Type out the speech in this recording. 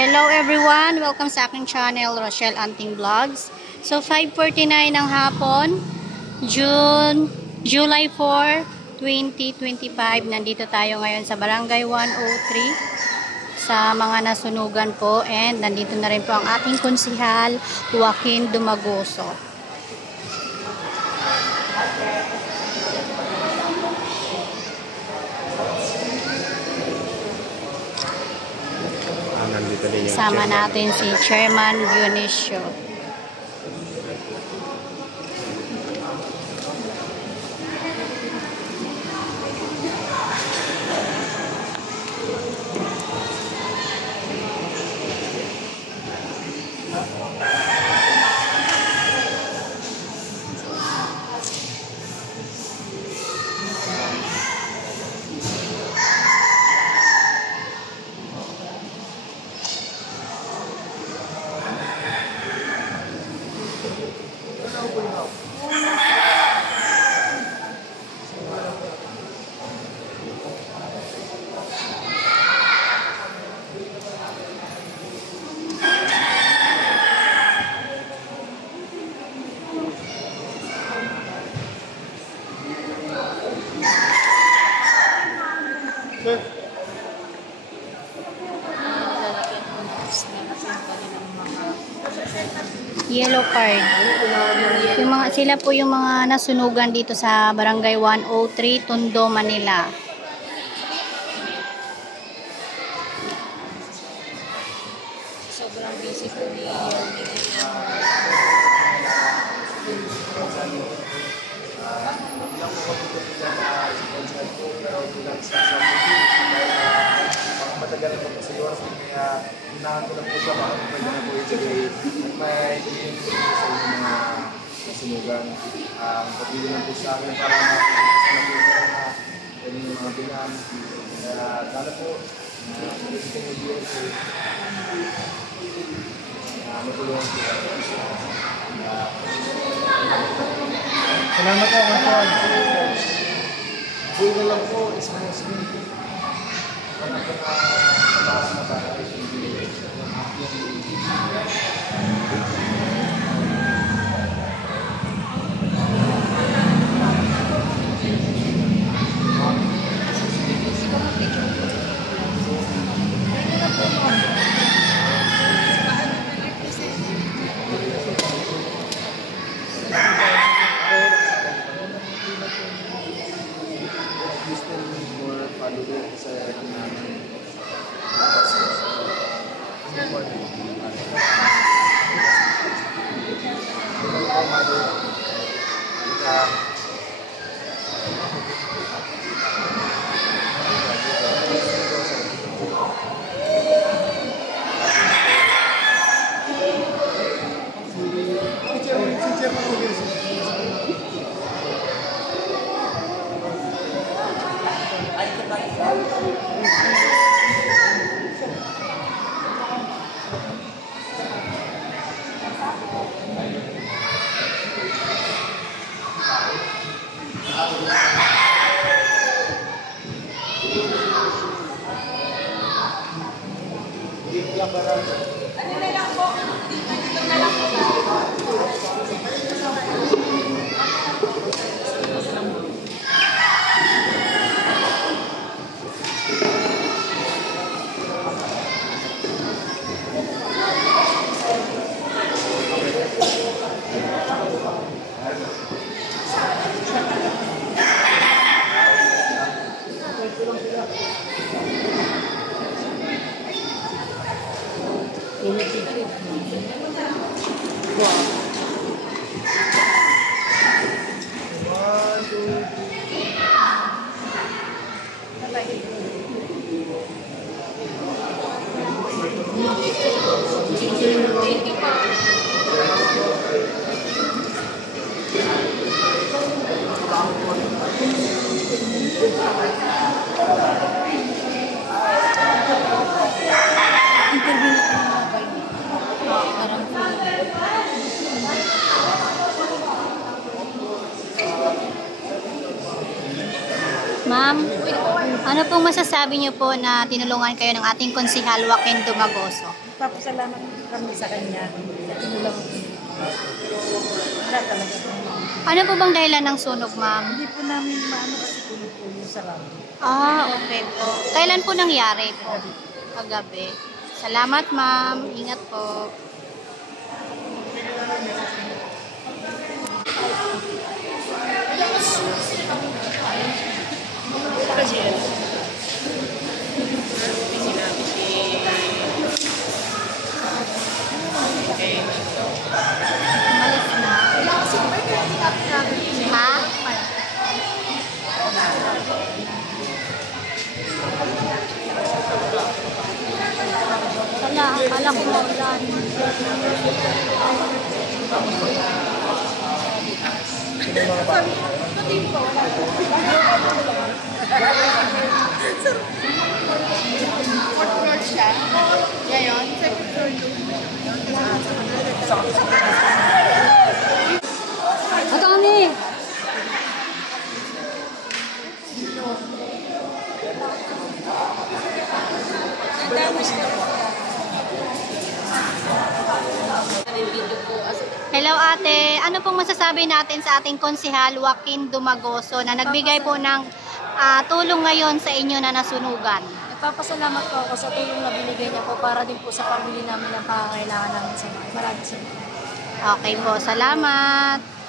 Hello everyone! Welcome sa aking channel, Rochelle Anting Vlogs. So 5:49 ng hapon, July 4, 2025. Nandito tayo ngayon sa Barangay 103 sa mga nasunugan po, and nandito na rin po ang ating konsihal, Joaquin Dumagoso. Sama natin si Chairman Dionisio. Yellow card. Sila po yung mga nasunugan dito sa Barangay 103, Tondo, Manila. Sobrang busy po ni matagal na po sa oras kaya hinahan ko lang po siya baka pwede na po i-segay at may tingin po sa inyo mga nasunugan. Pagpili lang po sa akin para makakasama po na pwede yung mga bilang. Kaya sana po pwede ko mag-iyo po matulungan po sa salamat po mga po. Buhay na lang po, isang Ma'am, Ano pong masasabi niyo po na tinulungan kayo ng ating konsihal Joaquin Dumagoso? Papasalamat kami sa kanya. Tinulong ko. Wala talaga. Ano po bang dahilan ng sunog, ma'am? Hindi po namin maano kasi puno-puno sa radyo. Okay po. Kailan po nangyari po? Kagabi. Salamat, ma'am. Ingat po. Umalis na. Ha? Wala, akala ko maulan. Fourth floor siya. Ngayon, second floor Ito kami! Hello ate, ano pong masasabi natin sa ating konsihal Joaquin Dumagoso na nagbigay po ng tulong ngayon sa inyo na nasunugan? Nagpapasalamat po ako sa tulong na binigay niya po para din po sa pamilya namin ang pangangailangan namin sa mga. Maraming salamat. Okay po, salamat.